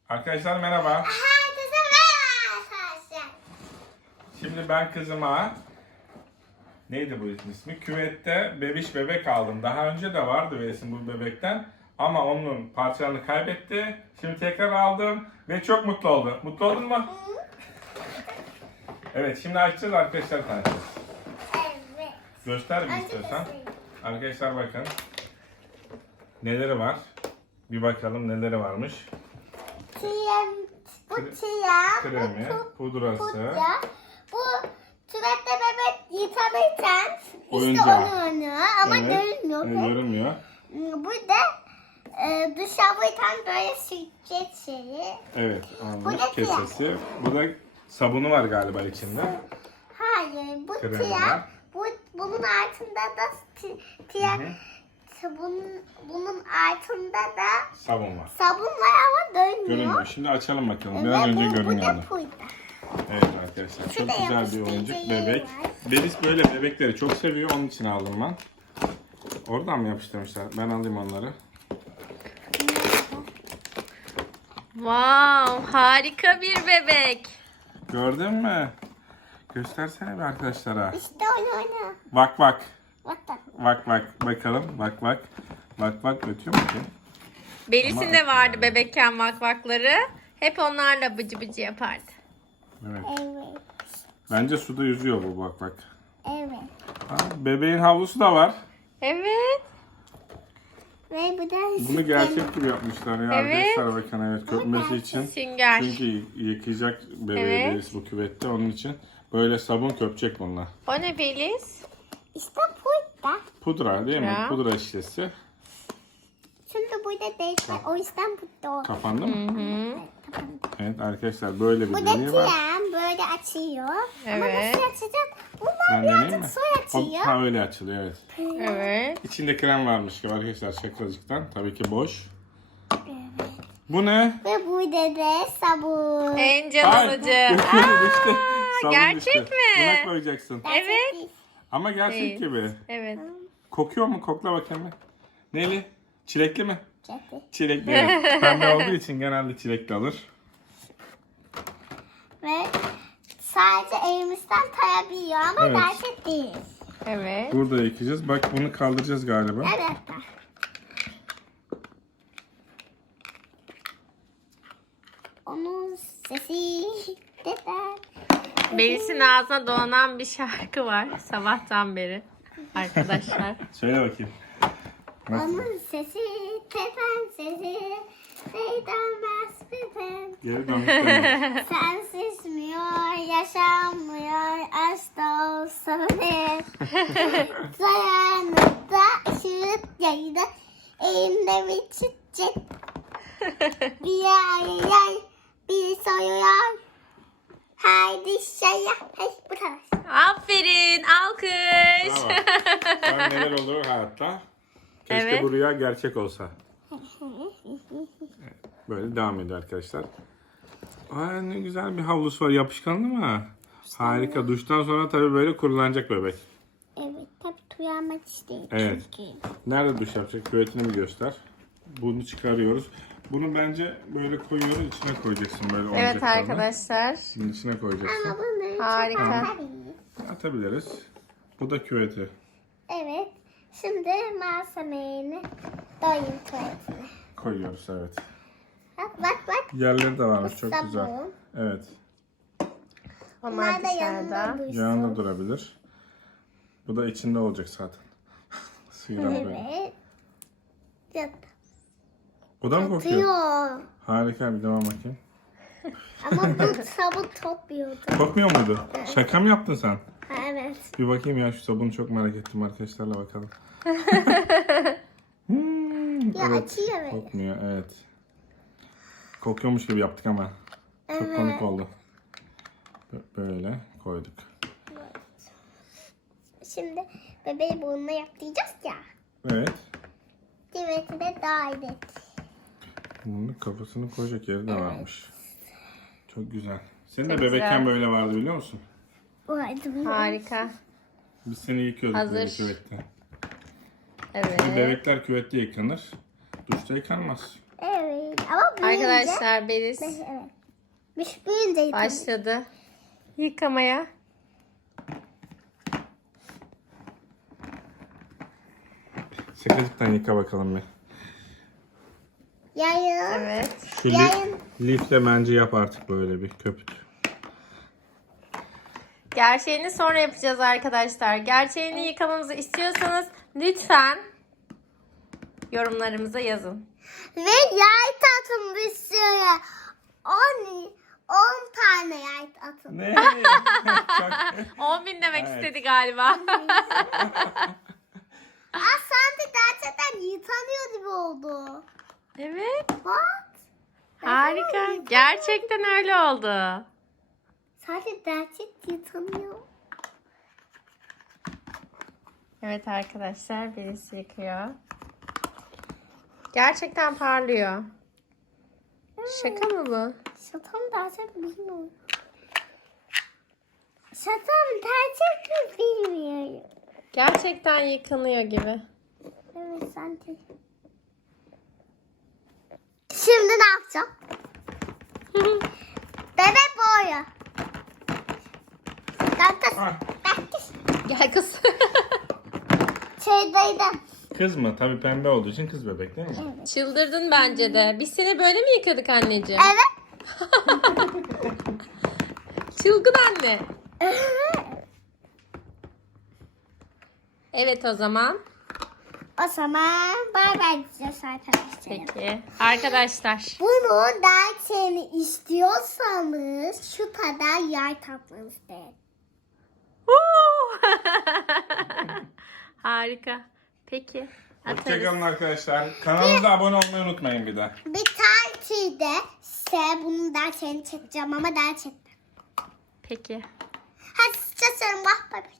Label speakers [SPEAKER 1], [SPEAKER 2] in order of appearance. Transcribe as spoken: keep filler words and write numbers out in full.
[SPEAKER 1] Arkadaşlar merhaba.
[SPEAKER 2] Herkese merhaba arkadaşlar.
[SPEAKER 1] Şimdi ben kızıma neydi bu ismi? Küvette bebiş bebek aldım. Daha önce de vardı resim bu bebekten. Ama onun parçalarını kaybetti. Şimdi tekrar aldım ve çok mutlu oldu. Mutlu oldun mu? Evet, şimdi açacağız arkadaşlar tanışacağız.
[SPEAKER 2] Evet.
[SPEAKER 1] Göster bir istiyorsan. Arkadaşlar bakın. Neleri var? Bir bakalım neleri varmış.
[SPEAKER 2] Krem, bu
[SPEAKER 1] Kre-
[SPEAKER 2] krem,
[SPEAKER 1] Kremi,
[SPEAKER 2] bu
[SPEAKER 1] pudrası,
[SPEAKER 2] pudra, bu küvette bebek yıkanırken işte
[SPEAKER 1] Oyuncağı.
[SPEAKER 2] onu oynuyor ama
[SPEAKER 1] evet,
[SPEAKER 2] görünmüyor.
[SPEAKER 1] evet, görünmüyor.
[SPEAKER 2] Bu da e, duş alırken böyle sürecek şeyi.
[SPEAKER 1] Evet,
[SPEAKER 2] Bu
[SPEAKER 1] almış
[SPEAKER 2] da krem.
[SPEAKER 1] kesesi. Bu da sabunu var galiba içinde.
[SPEAKER 2] Hayır, bu
[SPEAKER 1] Kremi
[SPEAKER 2] krem,
[SPEAKER 1] var.
[SPEAKER 2] bu, bunun altında da ti- krem, bunun, bunun altında da
[SPEAKER 1] Sabun var.
[SPEAKER 2] sabun var ama dönmüyor.
[SPEAKER 1] Görünmüyor. Şimdi açalım bakalım.
[SPEAKER 2] Ve
[SPEAKER 1] Biraz önce
[SPEAKER 2] bu, bu da
[SPEAKER 1] görünüyordu.
[SPEAKER 2] pudra.
[SPEAKER 1] Evet arkadaşlar. Çok
[SPEAKER 2] Şurada
[SPEAKER 1] güzel bir
[SPEAKER 2] yapıştırıcı
[SPEAKER 1] oyuncak
[SPEAKER 2] yeri
[SPEAKER 1] bebek.
[SPEAKER 2] var.
[SPEAKER 1] Belis böyle bebekleri çok seviyor. Onun için aldım ben. Oradan mı yapıştırmışlar? Ben alayım onları.
[SPEAKER 3] Wow, harika bir bebek.
[SPEAKER 1] Gördün mü? Göstersene bir arkadaşlara.
[SPEAKER 2] İşte oyna oyna.
[SPEAKER 1] Bak bak.
[SPEAKER 2] Bak bak.
[SPEAKER 1] Bak bak. Bakalım. Bak bak. Bak bak. Ötüyor mu ki?
[SPEAKER 3] Belis'in
[SPEAKER 1] Ama-
[SPEAKER 3] de vardı bebekken vakvakları. Hep onlarla bıcı bıcı yapardı.
[SPEAKER 1] Evet.
[SPEAKER 2] Evet.
[SPEAKER 1] Bence suda yüzüyor bu. Bak bak.
[SPEAKER 2] Evet.
[SPEAKER 1] Ha, bebeğin havlusu da var.
[SPEAKER 3] Evet.
[SPEAKER 2] Ve bu da
[SPEAKER 1] Bunu gerçek gibi yapmışlar ya
[SPEAKER 3] Evet.
[SPEAKER 1] arkadaşlar, bakın, evet, köpmesi için.
[SPEAKER 3] Sünger.
[SPEAKER 1] Çünkü yıkayacak bebeği
[SPEAKER 3] Evet.
[SPEAKER 1] Belis bu küvette, onun için böyle sabun köpecek bunlar.
[SPEAKER 3] O ne Belis?
[SPEAKER 2] İşte burada.
[SPEAKER 1] Pudra değil mi?
[SPEAKER 3] Pudra.
[SPEAKER 1] Pudra şişesi.
[SPEAKER 2] Şimdi burada delik var. O yüzden burada.
[SPEAKER 1] Kapandı mı?
[SPEAKER 3] Hı.
[SPEAKER 1] Evet arkadaşlar, böyle bir
[SPEAKER 2] Bu da
[SPEAKER 1] deliği var.
[SPEAKER 2] krem böyle açıyor. Ama
[SPEAKER 3] Evet.
[SPEAKER 2] nasıl açacak? Bunlar
[SPEAKER 1] Ben deneyeyim
[SPEAKER 2] birazcık
[SPEAKER 1] mi?
[SPEAKER 2] su
[SPEAKER 1] O-
[SPEAKER 2] açıyor.
[SPEAKER 1] Ha, öyle açılıyor, evet.
[SPEAKER 3] Evet.
[SPEAKER 1] İçinde krem varmış gibi arkadaşlar, şakacıktan. Tabii ki boş. Bu ne?
[SPEAKER 2] Ve burada da sabun.
[SPEAKER 3] En can
[SPEAKER 1] Ay,
[SPEAKER 3] alıcı.
[SPEAKER 1] döküldü işte. Sabun
[SPEAKER 3] gerçek
[SPEAKER 1] düştü.
[SPEAKER 3] mi?
[SPEAKER 1] Buna koyacaksın.
[SPEAKER 3] Evet.
[SPEAKER 2] Değil.
[SPEAKER 1] Ama gerçek
[SPEAKER 3] Değil.
[SPEAKER 1] gibi.
[SPEAKER 3] Evet.
[SPEAKER 1] Kokuyor mu? Kokla bakayım bir. Neli? Çilekli mi?
[SPEAKER 2] Çekil.
[SPEAKER 1] Çilekli. Evet. Pembe olduğu için genelde çilekli alır.
[SPEAKER 2] Ve sadece elimizden tayabiliyor ama
[SPEAKER 1] Evet.
[SPEAKER 2] gerçek değil.
[SPEAKER 3] Evet.
[SPEAKER 1] Burada yıkayacağız. Bak, bunu kaldıracağız galiba.
[SPEAKER 2] Evet. Onun sesi deden.
[SPEAKER 3] Belis'in ağzına dolanan bir şarkı var sabahtan beri. Arkadaşlar.
[SPEAKER 1] Söyle bakayım. Nasıl?
[SPEAKER 2] Onun sesi teten sesi değmez biten.
[SPEAKER 1] Geri dönmüş dönüyor.
[SPEAKER 2] Sensizmiyor, yaşanmıyor, asla olsa ne. Dayanıkta ışık yaydı, elimde bir çiçek. Bir yer yer, bir soruyor. Haydi şeye, hey bu kadar.
[SPEAKER 3] Aferin. Alkış.
[SPEAKER 1] Bravo. Sen neler olur hayatta? Keşke
[SPEAKER 3] Evet.
[SPEAKER 1] bu rüya gerçek olsa. Evet, böyle devam ediyor arkadaşlar. Ay, ne güzel bir havlusu var. Yapışkanlı mı? Harika. Duştan sonra tabii böyle kurulanacak bebek.
[SPEAKER 2] Evet, tabii uyanmak istedim.
[SPEAKER 1] Evet.
[SPEAKER 2] Çünkü.
[SPEAKER 1] Nerede duş yapacak? Küvetini bir göster. Bunu çıkarıyoruz. Bunu bence böyle koyuyoruz. içine koyacaksın böyle
[SPEAKER 3] Evet
[SPEAKER 1] oyuncaklarını.
[SPEAKER 3] arkadaşlar.
[SPEAKER 1] Bunun içine koyacaksın.
[SPEAKER 2] Ama bunu
[SPEAKER 3] Harika.
[SPEAKER 2] çıkartabiliriz.
[SPEAKER 1] Atabiliriz. Bu da küveti.
[SPEAKER 2] Evet. Şimdi malzemeni doyum tuvaletine.
[SPEAKER 1] Koyuyoruz, evet.
[SPEAKER 2] Bak bak bak.
[SPEAKER 1] Yerleri de varmış. Çok
[SPEAKER 2] Sabun.
[SPEAKER 1] güzel. Evet.
[SPEAKER 3] Onlar
[SPEAKER 2] Bunlar da yanında
[SPEAKER 3] dışarıda.
[SPEAKER 2] dursun.
[SPEAKER 1] Yanında durabilir. Bu da içinde olacak zaten. Sıyıran böyle.
[SPEAKER 2] Evet. Yap.
[SPEAKER 1] O da mı kokuyor?
[SPEAKER 2] Atıyor.
[SPEAKER 1] Harika, bir devam bakayım.
[SPEAKER 2] Ama bu sabun topluyordu.
[SPEAKER 1] Kokmuyor muydu? Şaka mı yaptın sen?
[SPEAKER 2] Ha, evet.
[SPEAKER 1] Bir bakayım ya, şu sabunu çok merak ettim, arkadaşlarla bakalım. Hmm,
[SPEAKER 2] Ya
[SPEAKER 1] evet.
[SPEAKER 2] açıyor böyle.
[SPEAKER 1] Kokmuyor, evet. Kokuyormuş gibi yaptık ama. Çok
[SPEAKER 2] Evet.
[SPEAKER 1] komik oldu. Bö- Böyle koyduk.
[SPEAKER 2] Şimdi bebeği bununla yaptıracağız ya.
[SPEAKER 1] Evet.
[SPEAKER 2] Diveti de dahil et.
[SPEAKER 1] Bunun kafasını koyacak yeri de varmış. Çok güzel. Senin de
[SPEAKER 3] Çok
[SPEAKER 1] bebekken
[SPEAKER 3] güzel.
[SPEAKER 1] böyle vardı, biliyor musun?
[SPEAKER 2] Vardı.
[SPEAKER 3] Harika.
[SPEAKER 1] Biz seni yıkıyorduk
[SPEAKER 3] Hazır.
[SPEAKER 1] böyle küvette.
[SPEAKER 3] Evet.
[SPEAKER 1] Bebekler küvette yıkanır. Duşta yıkanmaz.
[SPEAKER 2] Evet. değil. Ama büyüyünce.
[SPEAKER 3] Arkadaşlar Beliz
[SPEAKER 2] Evet. Biz büyüyünce yıkamış.
[SPEAKER 3] başladı yıkamaya.
[SPEAKER 1] Sıkıcıktan yıka bakalım bir.
[SPEAKER 2] Yayın.
[SPEAKER 3] Evet.
[SPEAKER 1] Şu
[SPEAKER 2] Yayın.
[SPEAKER 1] lif, lifle bence yap artık böyle bir köpüt.
[SPEAKER 3] Gerçeğini sonra yapacağız arkadaşlar. Gerçeğini yıkamamızı istiyorsanız lütfen yorumlarımıza yazın.
[SPEAKER 2] Ve yay atın bir sürü. on, on tane yay atın.
[SPEAKER 1] Ne? Çok...
[SPEAKER 3] on bin demek
[SPEAKER 1] Evet.
[SPEAKER 3] istedi galiba.
[SPEAKER 2] Aa, sanki gerçekten yıkanıyor gibi oldu.
[SPEAKER 3] Evet.
[SPEAKER 2] What?
[SPEAKER 3] Harika. Gerçekten öyle oldu.
[SPEAKER 2] Sadece gerçek yıkanıyor.
[SPEAKER 3] Evet arkadaşlar birisi yıkıyor. Gerçekten parlıyor. Şaka mı bu?
[SPEAKER 2] Şatam gerçek bilmiyorum. Şatam gerçek mi bilmiyorum.
[SPEAKER 3] Gerçekten yıkanıyor gibi.
[SPEAKER 2] Evet sanki. Şimdi ne yapacağım? Bebek boyu. Kanka,
[SPEAKER 1] Ah,
[SPEAKER 3] Gel kız.
[SPEAKER 2] şeydeydim.
[SPEAKER 1] Kız mı? Tabii pembe olduğu için kız bebek değil mi?
[SPEAKER 3] Çıldırdın bence de. Biz seni böyle mi yıkadık anneciğim?
[SPEAKER 2] Evet.
[SPEAKER 3] Çılgın anne. Evet o zaman.
[SPEAKER 2] O zaman bay bay diyeceğiz arkadaşlar.
[SPEAKER 3] Peki. Arkadaşlar.
[SPEAKER 2] Bunu dersini istiyorsanız şu kadar yay tatmanız değil.
[SPEAKER 3] Harika. Peki. Atarız.
[SPEAKER 1] Hoşçakalın arkadaşlar. Kanalımıza abone olmayı unutmayın bir de.
[SPEAKER 2] Bir tatilde size bunun dersini çekeceğim ama ders çekmem.
[SPEAKER 3] Peki.
[SPEAKER 2] Hadi size bak bay bay.